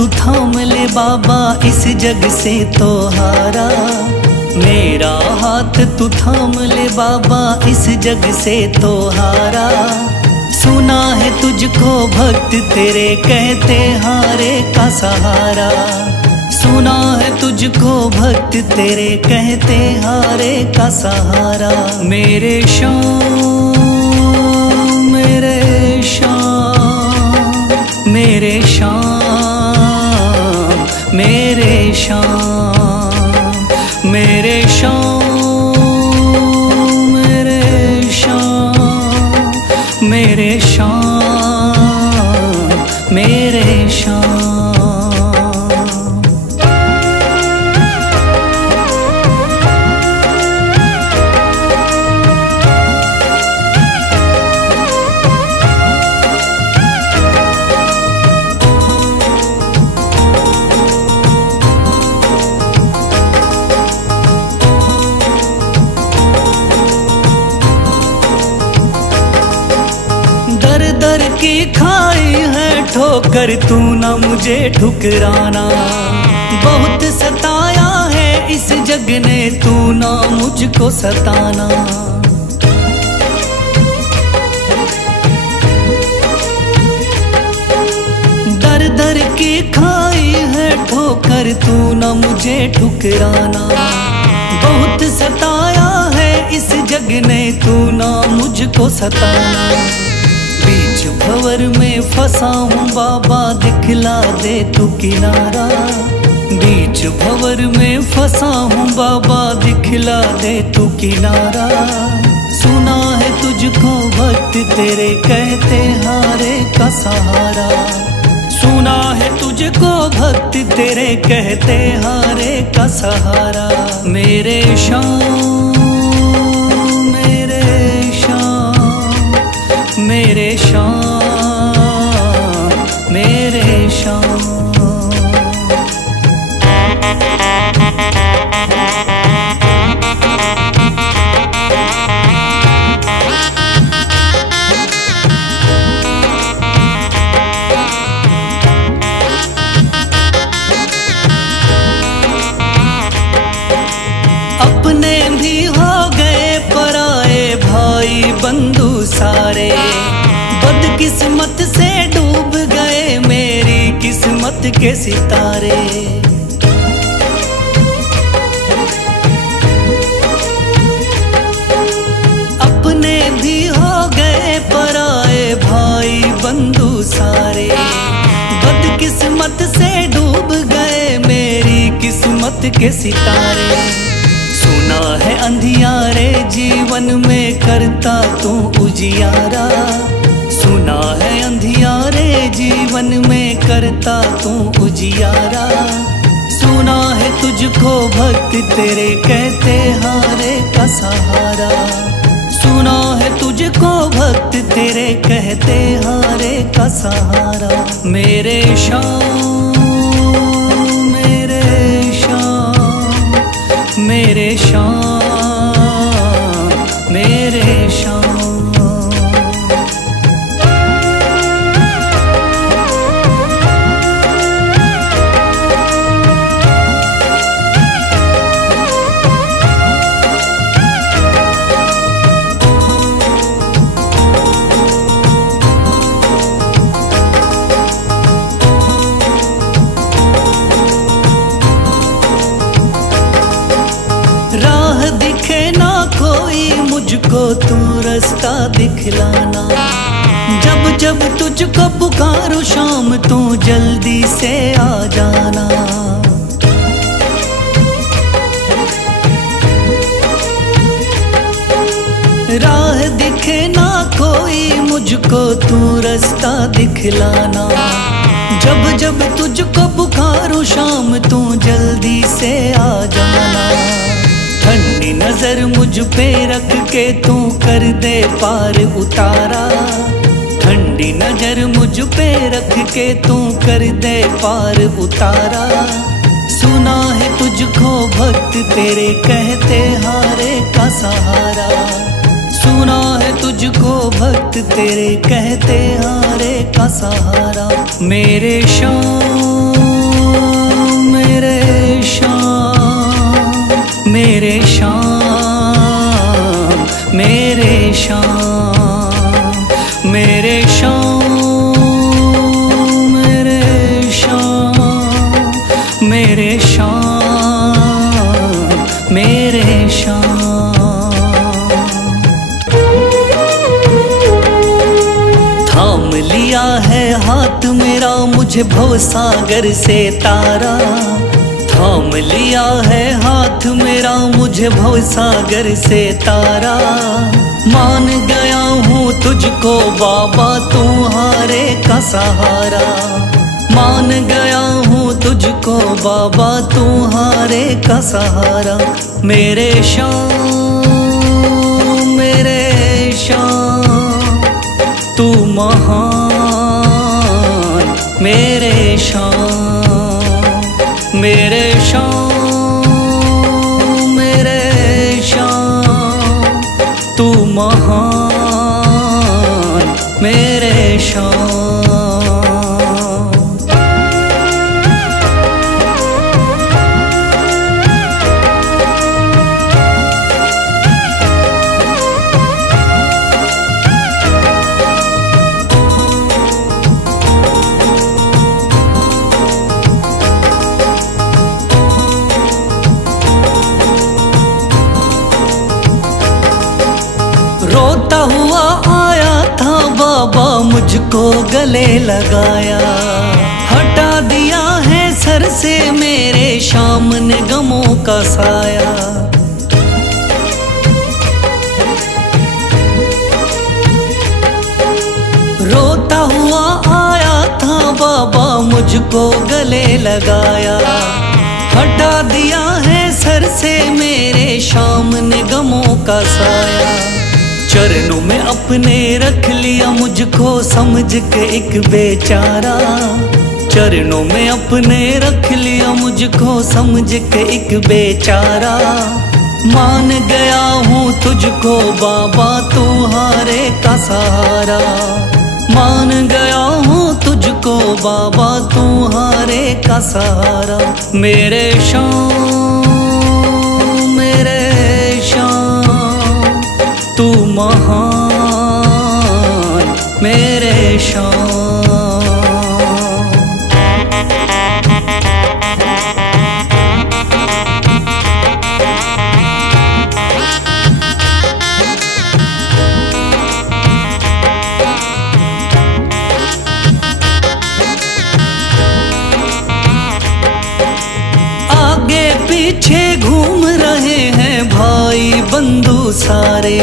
तू थाम ले बाबा, इस जग से तो हारा। मेरा हाथ तू थाम ले बाबा, इस जग से तो हारा। सुना है तुझको भक्त तेरे कहते हारे का सहारा। सुना है तुझको भक्त तेरे कहते हारे का सहारा। मेरे श्याम मेरे श्याम मेरे श्याम मेरे श्याम मेरे श्याम मेरे श्याम मेरे श्याम मेरे श्याम। दर की खाई है ठोकर, तू ना मुझे ठुकराना। बहुत सताया है इस जग ने, तू ना मुझको सताना। दर दर की खाई है ठोकर, तू ना मुझे ठुकराना। बहुत सताया है इस जग ने, तू ना मुझको सताना। बीच भंवर में फंसा हूँ बाबा, दिखला दे तू किनारा। बीच भंवर में फंसा हूँ बाबा, दिखला दे तू किनारा। सुना है तुझको भक्त तेरे कहते हारे का सहारा। सुना है तुझको भक्त तेरे कहते हारे का सहारा। मेरे श्याम मेरे श्याम मेरे श्याम मेरे श्याम। अपने भी हो गए पराए भाई बंधु सारे। बदकिस्मत से डूब गए मेरी किस्मत के सितारे। अपने भी हो गए पराए भाई बंधु सारे। बदकिस्मत से डूब गए मेरी किस्मत के सितारे। सुना है अंधियारे जीवन में करता तू उजियारा। सुना है अंधियारे जीवन में करता तू उजियारा। सुना है तुझको भक्त तेरे कहते हारे का सहारा। सुना है तुझको भक्त तेरे कहते हारे का सहारा। मेरे श्याम मेरे श्याम मेरे श्याम मेरे श्याम। राह दिखे ना कोई मुझको, तू रास्ता दिखलाना। जब जब तुझको पुकारूं शाम, तू जल्दी से आ जाना। राह दिखे ना कोई मुझको, तू रास्ता दिखलाना। जब जब तुझको पुकारूं शाम, तू जल्दी से आ जाना। ठंडी नजर मुझ पे रख के तू कर दे पार उतारा। ठंडी नजर मुझ पे रख के तू कर दे पार उतारा। सुना है तुझको भक्त तेरे कहते हारे का सहारा। सुना है तुझको भक्त तेरे कहते हारे का सहारा। मेरे श्याम मेरे शाम, मेरे शाम, मेरे शाम, मेरे शाम, मेरे शाम, मेरे शाम, मेरे शाम। थाम लिया है हाथ मेरा मुझे भवसागर से तारा, थाम लिया है हाथ मेरा मुझे भवसागर से तारा। मान गया हूँ तुझको बाबा तुम्हारे का सहारा, मान गया हूँ तुझको बाबा तुम्हारे का सहारा। मेरे शाम, मेरे शाम, तू महान, मेरे शाम, मेरे शाम, मेरे शाम, तू महान, मेरे शाम। रोता हुआ आया था बाबा मुझको गले लगाया, हटा दिया है सर से मेरे शाम ने गमों का साया। रोता हुआ आया था बाबा मुझको गले लगाया, हटा दिया है सर से मेरे शाम ने गमों का साया। चरणों में अपने रख लिया मुझको समझ के एक बेचारा, चरणों में अपने रख लिया मुझको समझ के एक बेचारा। मान गया हूँ तुझको बाबा तुम्हारे का सहारा, मान गया हूँ तुझको बाबा तुम्हारे का सहारा। मेरे शाम, मेरे शाम, तू महान, मेरे शाम। आगे पीछे घूम रहे हैं भाई बंधु सारे,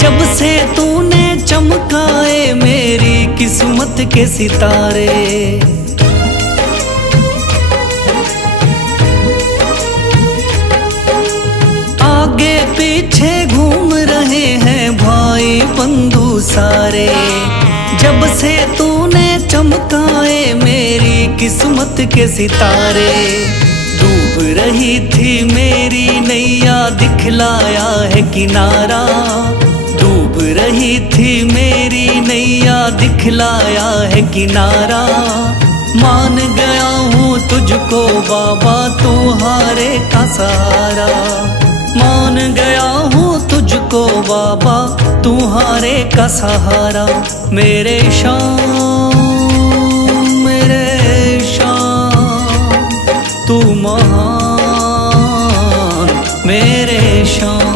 जब से तूने चमकाए मेरी किस्मत के सितारे। आगे पीछे घूम रहे हैं भाई बंधु सारे, जब से तूने चमकाए मेरी किस्मत के सितारे। डूब रही थी मेरी नैया दिखलाया है किनारा, डूब रही थी मेरी नैया दिखलाया है किनारा। मान गया हूँ तुझको बाबा तुम्हारे का सहारा, मान गया हूँ तुझको बाबा तुम्हारे का सहारा। मेरे शाम, मेरे शाम, तू महान, मेरे शाम।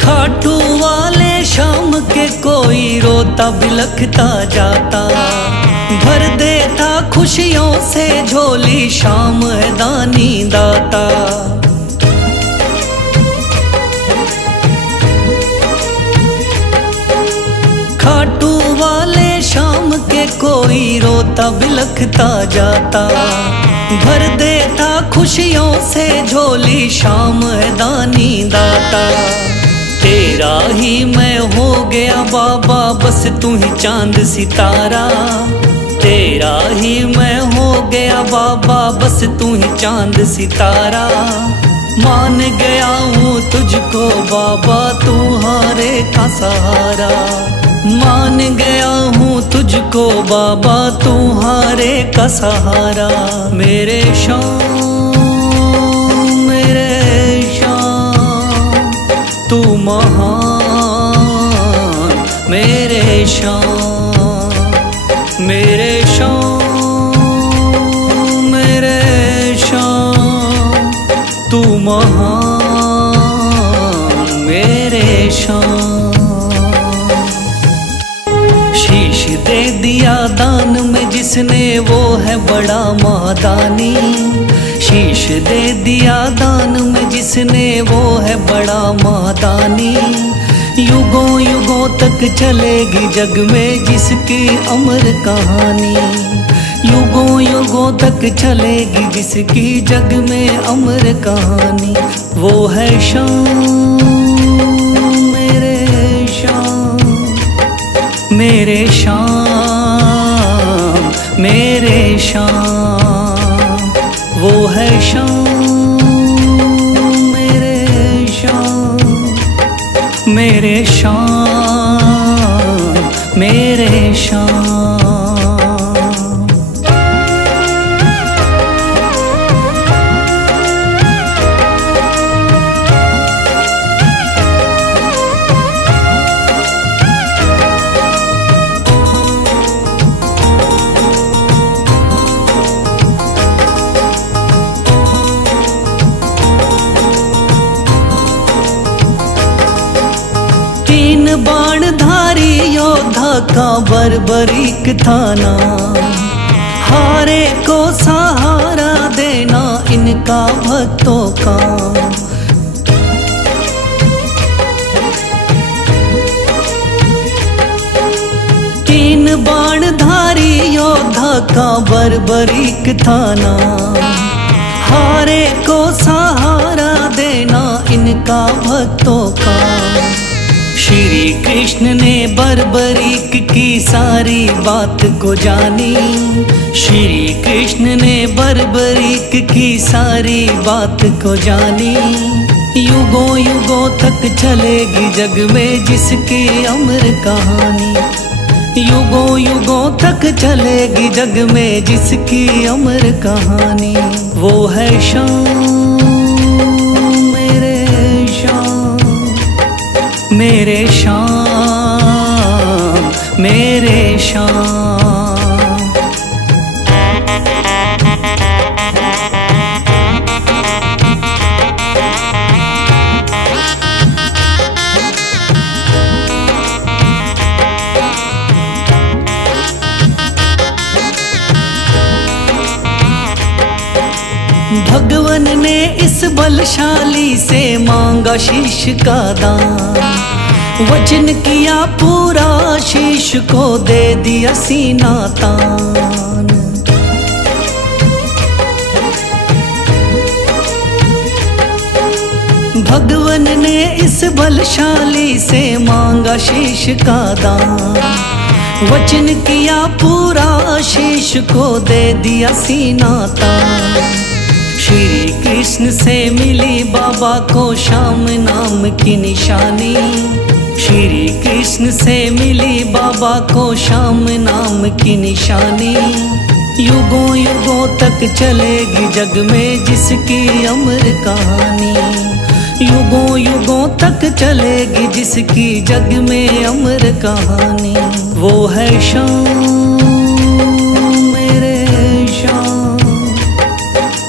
खाटू वाले शाम के कोई रोता बिलखता जाता, भर देता खुशियों से झोली शाम है दानी दाता। खाटू वाले शाम के कोई रोता बिलखता जाता, भर देता खुशियों से झोली शाम है दानी दाता। तेरा ही मैं हो गया बाबा, बस तू ही चांद सितारा। तेरा ही मैं हो गया बाबा, बस तू ही चांद सितारा। मान गया हूँ तुझको बाबा, तू हारे का सहारा। मान गया हूँ तुझको बाबा, तू हारे का सहारा। मेरे शाम मेरे शाम तू महान, मेरे शाम मेरे शाम मेरे शाम तू महान, मेरे शाम। शीश दे दिया दान में जिसने, वो है बड़ा महादानी। शीश दे दिया दान में जिसने, वो है बड़ा महादानी। युगों युगों तक चलेगी जग में जिसकी अमर कहानी। युगों युगों तक चलेगी जिसकी जग में अमर कहानी। वो है शाम मेरे शाम मेरे शाम मेरे शाम। वो है शाम मेरे शाम मेरे शाम मेरे शाम। बाणधारी योद्धा का बर्बरीक थाना, हारे को सहारा देना इनका भक्तों का। तीन बाणधारी योद्धा का बर्बरीक थाना, हारे को सहारा देना इनका भक्तों का। श्री कृष्ण ने बर्बरीक की सारी बात को जानी। श्री कृष्ण ने बर्बरीक की सारी बात को जानी। युगों युगों तक चलेगी जग में जिसकी अमर कहानी। युगों युगों तक चलेगी जग में जिसकी अमर कहानी। वो है शाम मेरे शाम मेरे शाम मेरे शाम। भगवन ने इस बलशाली से मांगा शीश का दान। वचन किया पूरा, शीश को दे दिया सीना तान। भगवन ने इस बलशाली से मांगा शीश का दान। वचन किया पूरा, शीश को दे दिया सीना तान। श्री कृष्ण से मिली बाबा को श्याम नाम की निशानी। श्री कृष्ण से मिली बाबा को श्याम नाम की निशानी। युगों युगों तक चलेगी जग में जिसकी अमर कहानी। युगों युगों तक चलेगी जिसकी जग में अमर कहानी। वो है शाम मेरे शाम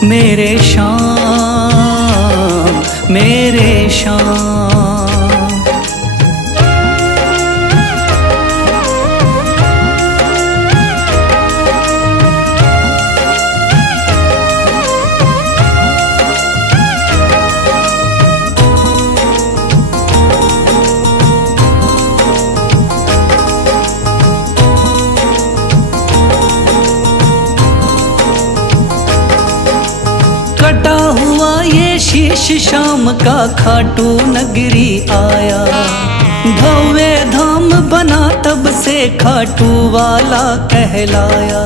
मेरे शाम मेरे शाम। कटा शीश शाम का खाटू नगरी आया। भव्य धाम बना तब से खाटू वाला कहलाया।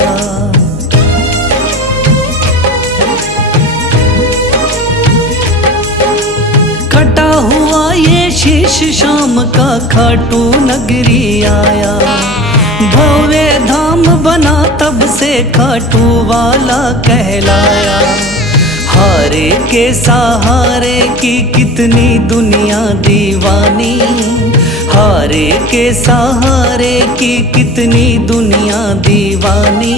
कटा हुआ ये शीश शाम का खाटू नगरी आया। भव्य धाम बना तब से खाटू वाला कहलाया। हारे के सहारे की कितनी दुनिया दीवानी। हारे के सहारे की कितनी दुनिया दीवानी।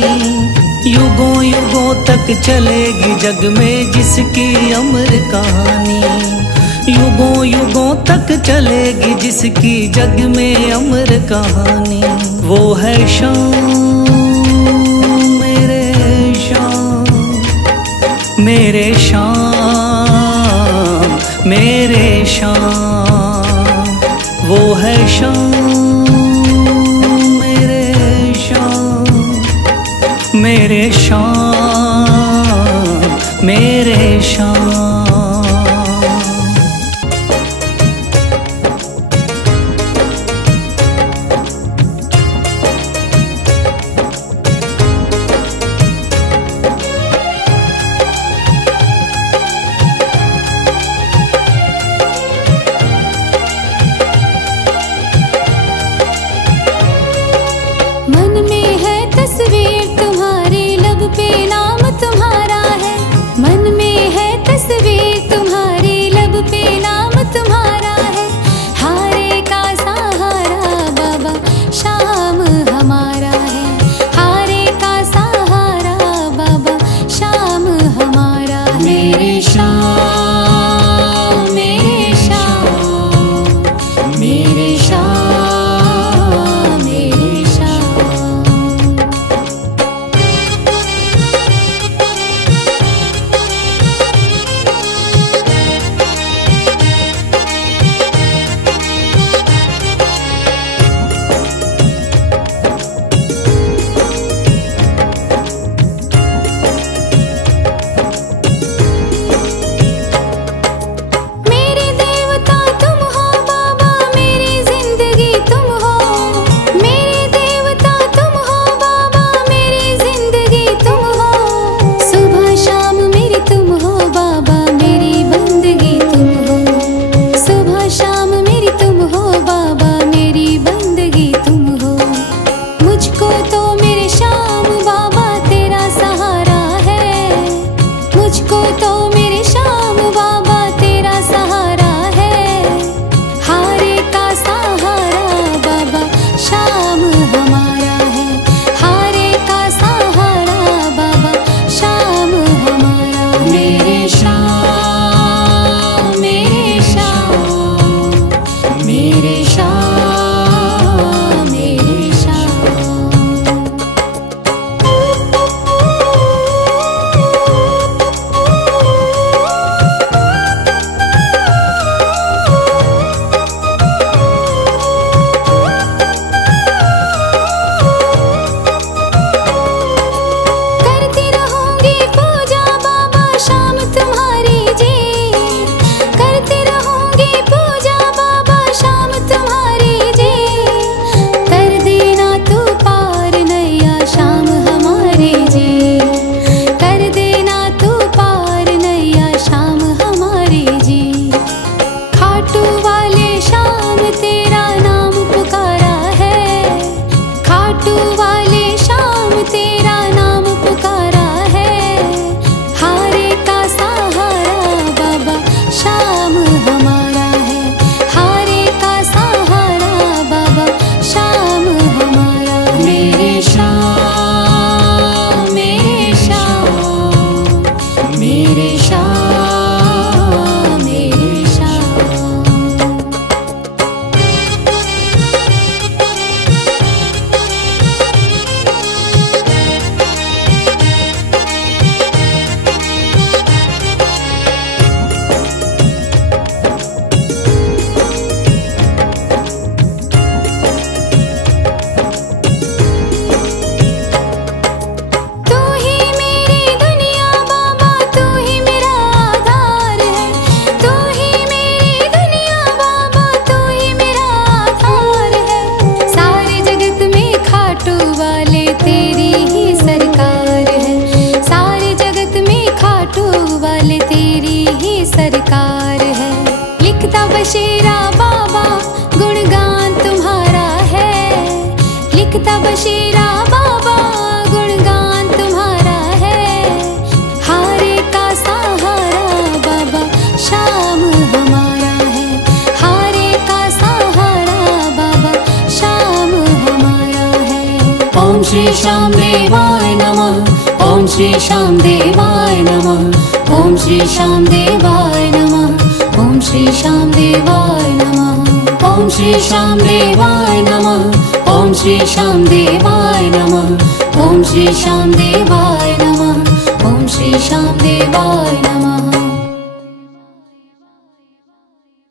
युगों युगों तक चलेगी जग में जिसकी अमर कहानी। युगों युगों तक चलेगी जिसकी जग में अमर कहानी। वो है शाम मेरे शाम, मेरे शाम मेरे शाम। वो है शाम मेरे शाम, मेरे शाम मेरे शाम। श्याम देवाय नमः। ओम श्री श्याम देवाय नमः। ओम श्री श्याम देवाय नमः। ओम श्री श्याम देवाय नमः। ओम श्री श्याम देवाय नमः। ओम श्री श्याम देवाय नमः। ओम श्री श्याम देवाय नमः। ओम श्री श्याम देवाय